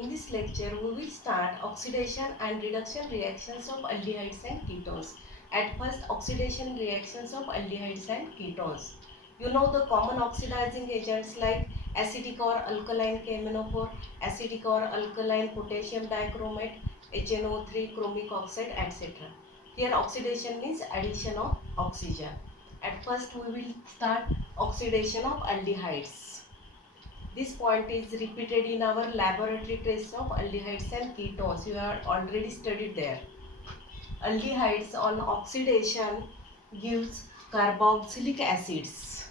In this lecture, we will start oxidation and reduction reactions of aldehydes and ketones. At first, oxidation reactions of aldehydes and ketones. You know the common oxidizing agents like acidic or alkaline KMnO4, acidic or alkaline potassium dichromate, HNO3, chromic oxide, etc. Here, oxidation means addition of oxygen. At first, we will start oxidation of aldehydes. This point is repeated in our laboratory tests of aldehydes and ketones. You have already studied there. Aldehydes on oxidation gives carboxylic acids.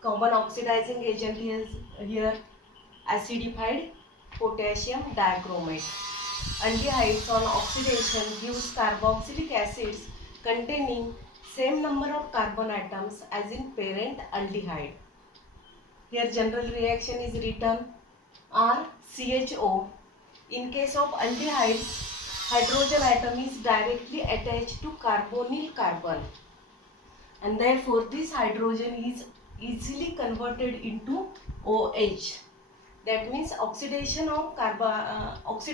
Common oxidizing agent is here acidified potassium dichromate. Aldehydes on oxidation gives carboxylic acids containing same number of carbon atoms as in parent aldehyde. Here general reaction is written RCHO. In case of aldehydes, hydrogen atom is directly attached to carbonyl carbon and therefore this hydrogen is easily converted into OH. That means oxidation of aldehydes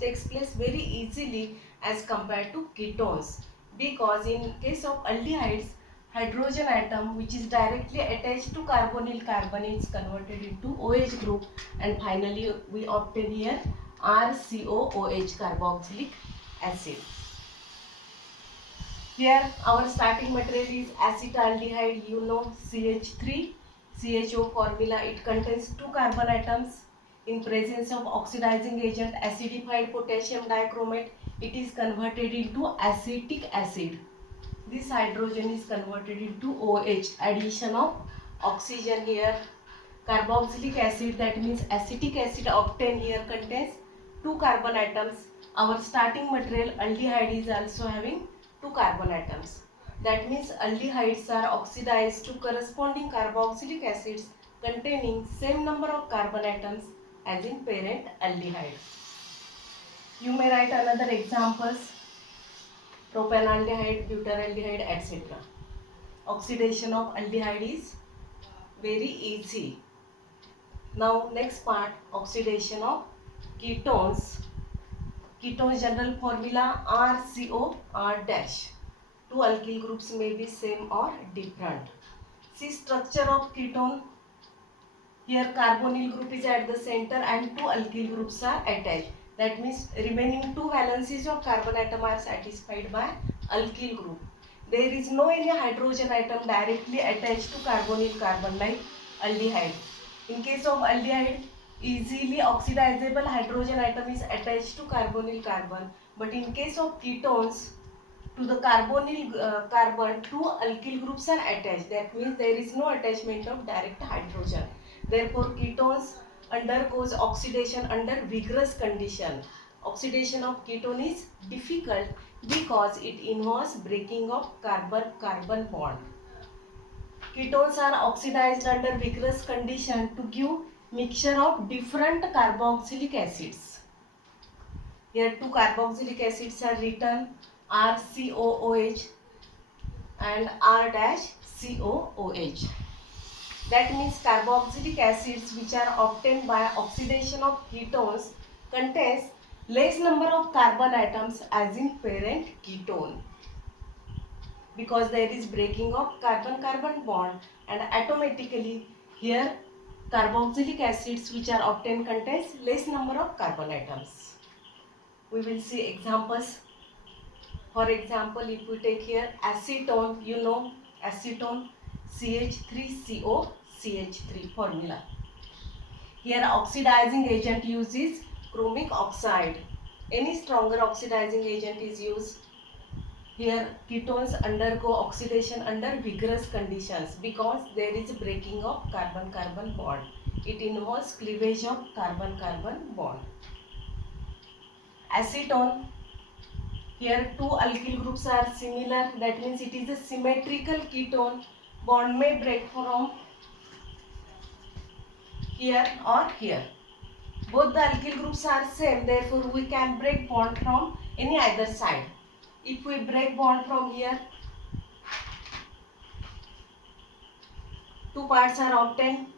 takes place very easily as compared to ketones, because in case of aldehydes, hydrogen atom which is directly attached to carbonyl carbon is converted into OH group, and finally we obtain here RCOOH, carboxylic acid. Here our starting material is acetaldehyde, you know, CH3 CHO formula. It contains 2 carbon atoms. In presence of oxidizing agent acidified potassium dichromate, it is converted into acetic acid. This hydrogen is converted into OH, addition of oxygen here. Carboxylic acid, that means acetic acid obtained here, contains 2 carbon atoms. Our starting material aldehyde is also having 2 carbon atoms. That means aldehydes are oxidized to corresponding carboxylic acids containing same number of carbon atoms as in parent aldehyde. You may write another examples: propanaldehyde, butyraldehyde, etc. Oxidation of aldehyde is very easy. Now next part, oxidation of ketones. Ketones general formula RCO R dash. Two alkyl groups may be same or different. See structure of ketone. Here carbonyl group is at the center and 2 alkyl groups are attached. That means remaining 2 valencies of carbon atom are satisfied by alkyl group. There is no any hydrogen atom directly attached to carbonyl carbon like aldehyde. In case of aldehyde, easily oxidizable hydrogen atom is attached to carbonyl carbon, but in case of ketones, to the carbonyl carbon, 2 alkyl groups are attached. That means there is no attachment of direct hydrogen. Therefore, ketones undergoes oxidation under vigorous condition. Oxidation of ketone is difficult because it involves breaking of carbon-carbon bond. Ketones are oxidized under vigorous condition to give mixture of different carboxylic acids. Here 2 carboxylic acids are written, RCOOH and R-COOH. That means carboxylic acids which are obtained by oxidation of ketones contains less number of carbon atoms as in parent ketone, because there is breaking of carbon-carbon bond, and automatically here carboxylic acids which are obtained contains less number of carbon atoms. We will see examples. For example, if we take here acetone, you know acetone, CH3CO CH3 formula. Here oxidizing agent uses chromic oxide. Any stronger oxidizing agent is used. Here ketones undergo oxidation under vigorous conditions because there is breaking of carbon-carbon bond. It involves cleavage of carbon-carbon bond. Acetone, here 2 alkyl groups are similar, that means it is a symmetrical ketone. Bond may break from here or here. Both the alkyl groups are same, therefore we can break bond from any either side. If we break bond from here, 2 parts are obtained.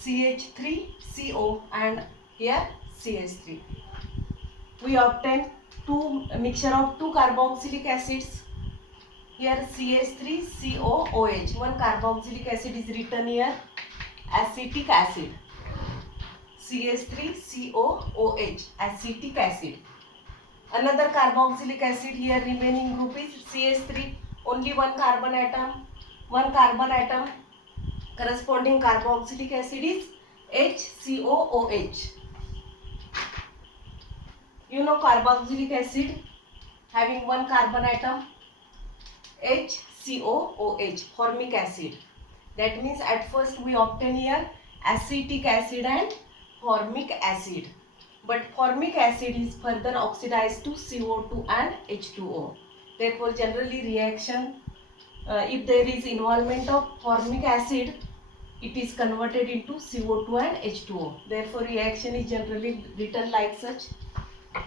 CH3CO and here CH3. We obtain mixture of two carboxylic acids. Here CH3COOH. One carboxylic acid is written here, acetic acid. CH3COOH, acetic acid. Another carboxylic acid here, remaining group is CH3. Only one carbon atom. Corresponding carboxylic acid is HCOOH. You know carboxylic acid having one carbon atom, HCOOH, formic acid. That means at first we obtain here acetic acid and formic acid. But formic acid is further oxidized to CO2 and H2O. Therefore, generally reaction, if there is involvement of formic acid, it is converted into CO2 and H2O. Therefore, reaction is generally written like such.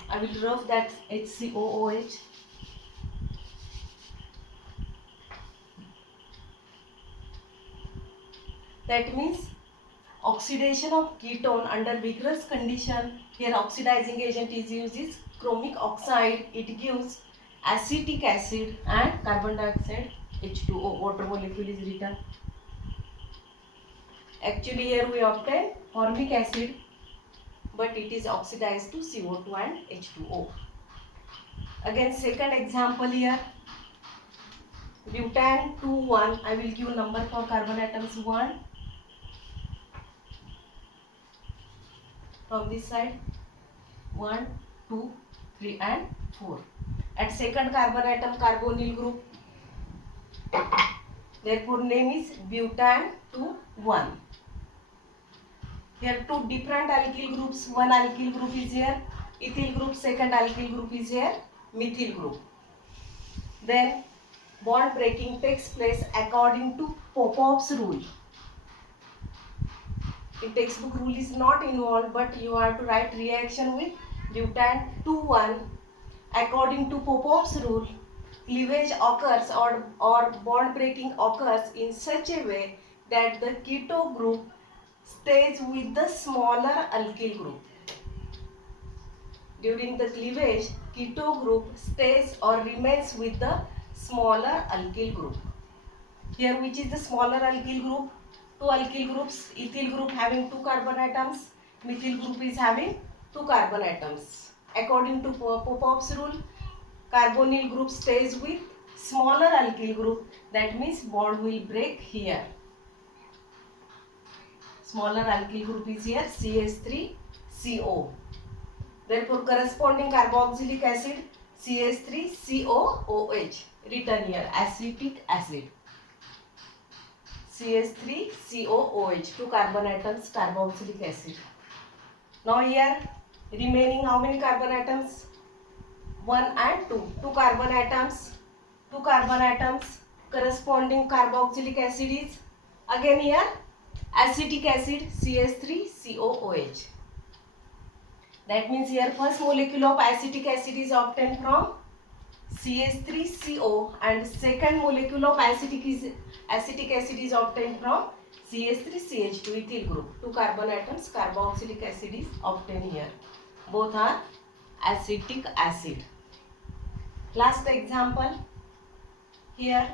I will rough that HCOOH. That means oxidation of ketone under vigorous condition. Here oxidizing agent is used is chromic oxide. It gives acetic acid and carbon dioxide, H2O. Water molecule is written. Actually here we obtain formic acid, but it is oxidized to CO2 and H2O. Again second example here, butane 2,1. I will give number for carbon atoms 1. From this side 1, 2, 3 and 4. At second carbon atom carbonyl group. Therefore name is butane 2,1. Here two different alkyl groups. One alkyl group is here ethyl group, second alkyl group is here methyl group. Then bond breaking takes place according to Popov's rule. In textbook rule is not involved, but you have to write reaction with butane 2,1. According to Popov's rule, cleavage occurs or bond breaking occurs in such a way that the keto group stays with the smaller alkyl group. During the cleavage, keto group stays or remains with the smaller alkyl group. Here which is the smaller alkyl group? Two alkyl groups, ethyl group having 2 carbon atoms, methyl group is having 2 carbon atoms. According to Popov's rule, carbonyl group stays with smaller alkyl group. That means bond will break here. Smaller alkyl group is here CH3CO. Therefore, corresponding carboxylic acid CH3COOH, written here acetic acid. CH3COOH, 2 carbon atoms carboxylic acid. Now here remaining how many carbon atoms? 1 and 2. 2 carbon atoms. Corresponding carboxylic acid is again here acetic acid CH3COOH. That means here first molecule of acetic acid is obtained from CH3CO and second molecule of acetic acid is obtained from CH3CH2 ethyl group. 2 carbon atoms carboxylic acid is obtained here. Both are acetic acid. Last example here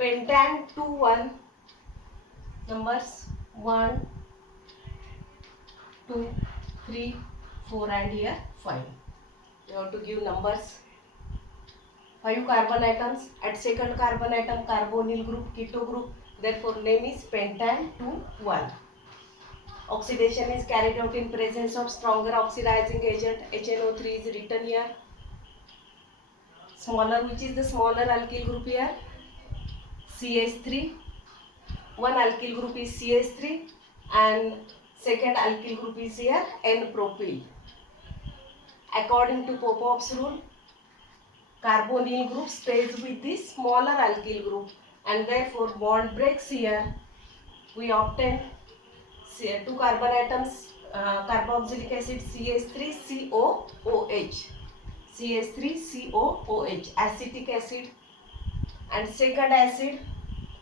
pentane 2,1, numbers 1, 2, 3, 4 and here 5. You have to give numbers. 5 carbon atoms. At second carbon atom carbonyl group, keto group. Therefore name is pentane 2,1. Oxidation is carried out in presence of stronger oxidizing agent. HNO3 is written here. Smaller, which is the smaller alkyl group here? CH3. One alkyl group is CH3 and second alkyl group is here N-propyl. According to Popov's rule, carbonyl group stays with the smaller alkyl group and therefore bond breaks here. We obtain 2 carbon atoms carboxylic acid CH3COOH. CH3COOH, acetic acid. And second acid,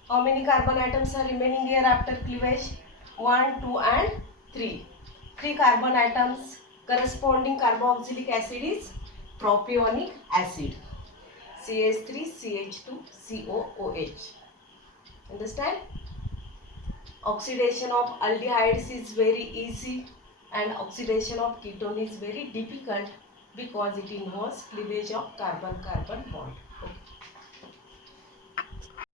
how many carbon atoms are remaining here after cleavage? 1, 2 and 3. 3 carbon atoms. Corresponding carboxylic acid is propionic acid. CH3, CH2, COOH. Understand? Oxidation of aldehydes is very easy and oxidation of ketone is very difficult because it involves cleavage of carbon-carbon bond.